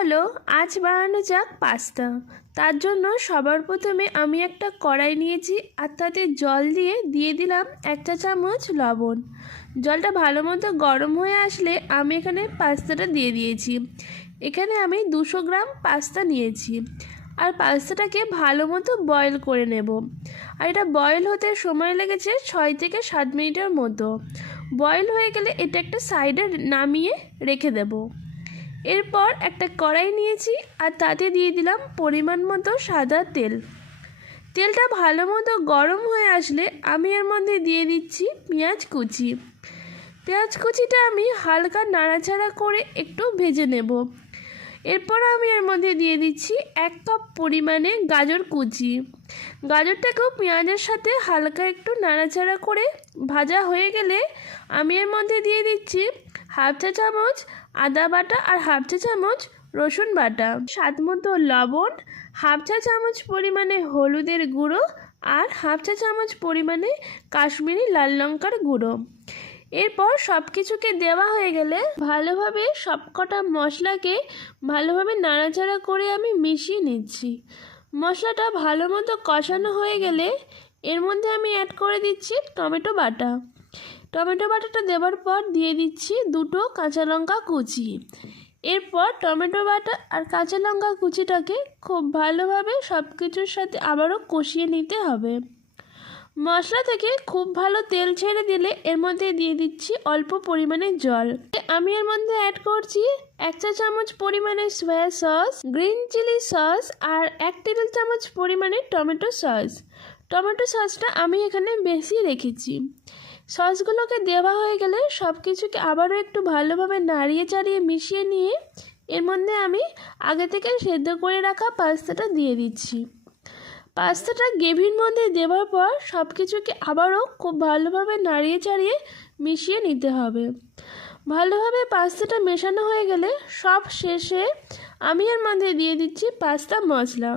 চলো আজ বানানো যাক পাস্তা। তার জন্য সবার প্রথমে আমি একটা কড়াই নিয়েছি আর তাতে জল দিয়ে দিলাম 1 চা চামচ লবণ। জলটা ভালো মতো গরম হয়ে আসলে আমি এখানে পাস্তাটা দিয়ে দিয়েছি। এখানে আমি 200 গ্রাম পাস্তা নিয়েছি আর পাস্তাটাকে ভালো মতো বয়েল করে নেব। আর এটা বয়েল হতে সময় লেগেছে 6 থেকে 7 মিনিটের মতো। বয়েল হয়ে গেলে এটা একটা সাইডে নামিয়ে রেখে দেব। এরপর একটা কড়াই নিয়েছি আর তাতে দিয়ে দিলাম পরিমাণ মতো সাদা তেল। তেলটা ভালো মতো গরম হয়ে আসলে আমি এর মধ্যে দিয়ে দিচ্ছি পেঁয়াজ কুচি। পেঁয়াজ কুচিটা আমি হালকা নাড়াচাড়া করে একটু ভেজে নেব। এরপর আমি এর মধ্যে দিয়ে দিচ্ছি 1 কাপ পরিমাণে গাজর কুচি। গাজরটাকেও পেঁয়াজের সাথে হালকা একটু নাড়াচাড়া করে ভাজা হয়ে গেলে আমি এর মধ্যে দিয়ে দিচ্ছি 1/2 চা চামচ আদা বাটা আর 1/2 চা চামচ রসুন বাটা, স্বাদ মতো লবণ, 1/2 চা চামচ পরিমাণে হলুদের গুঁড়ো আর 1/2 চা চামচ পরিমাণে কাশ্মীরি লাল লঙ্কার গুঁড়ো। এরপর সব কিছুকে দেওয়া হয়ে গেলে ভালোভাবে সবকটা মশলাকে ভালোভাবে নাড়াচাড়া করে আমি মিশিয়ে নিচ্ছি। মশলাটা ভালো মতো কষানো হয়ে গেলে এর মধ্যে আমি অ্যাড করে দিচ্ছি টমেটো বাটা। টমেটো বাটাটা দেওয়ার পর দিয়ে দিচ্ছি 2টো কাঁচা লঙ্কা কুচি। এরপর টমেটো বাটা আর কাঁচা লঙ্কা কুচিটাকে খুব ভালোভাবে সব কিছুর সাথে আবারও কষিয়ে নিতে হবে। মশলা থেকে খুব ভালো তেল ছেড়ে দিলে এর মধ্যে দিয়ে দিচ্ছি অল্প পরিমাণে জল। আমি এর মধ্যে অ্যাড করছি 1 চা চামচ পরিমাণে soya sauce, green chilli sauce আর 1 টেবিল চামচ পরিমাণে টমেটো সস। টমেটো সসটা আমি এখানে বেশি রেখেছি। সসগুলোকে দেওয়া হয়ে গেলে সব কিছুকে আবারও একটু ভালোভাবে নাড়িয়ে চাড়িয়ে মিশিয়ে নিয়ে এর মধ্যে আমি আগে থেকে সেদ্ধ করে রাখা পাস্তাটা দিয়ে দিচ্ছি। পাস্তাটা গ্রেভির মধ্যে দেওয়ার পর সব কিছুকে আবারও খুব ভালোভাবে নাড়িয়ে চাড়িয়ে মিশিয়ে নিতে হবে। ভালোভাবে পাস্তাটা মেশানো হয়ে গেলে সব শেষে আমি এর মধ্যে দিয়ে দিচ্ছি পাস্তা মশলা।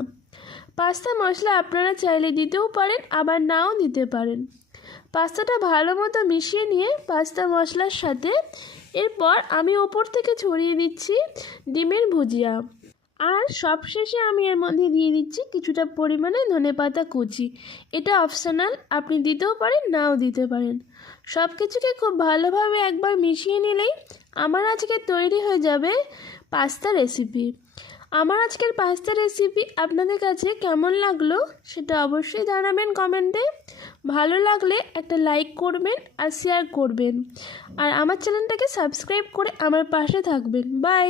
পাস্তা মশলা আপনারা চাইলে দিতেও পারেন আবার নাও দিতে পারেন। পাস্তাটা ভালো মতো মিশিয়ে নিয়ে পাস্তা মশলার সাথে এরপর আমি ওপর থেকে ছড়িয়ে দিচ্ছি ডিমের ভুজিয়া। আর সবশেষে আমি এর মধ্যে দিয়ে দিচ্ছি কিছুটা পরিমাণে ধনেপাতা কুচি। এটা অপশনাল, আপনি দিতেও পারেন নাও দিতে পারেন। সব কিছুকে খুব ভালোভাবে একবার মিশিয়ে নিলেই আমার আজকে তৈরি হয়ে যাবে পাস্তা রেসিপি। আমার আজকের পাস্তা রেসিপি আপনাদের কাছে কেমন লাগলো সেটা অবশ্যই জানাবেন কমেন্টে। ভালো লাগলে একটা লাইক করবেন আর শেয়ার করবেন আর আমার চ্যানেলটাকে সাবস্ক্রাইব করে আমার পাশে থাকবেন। বাই।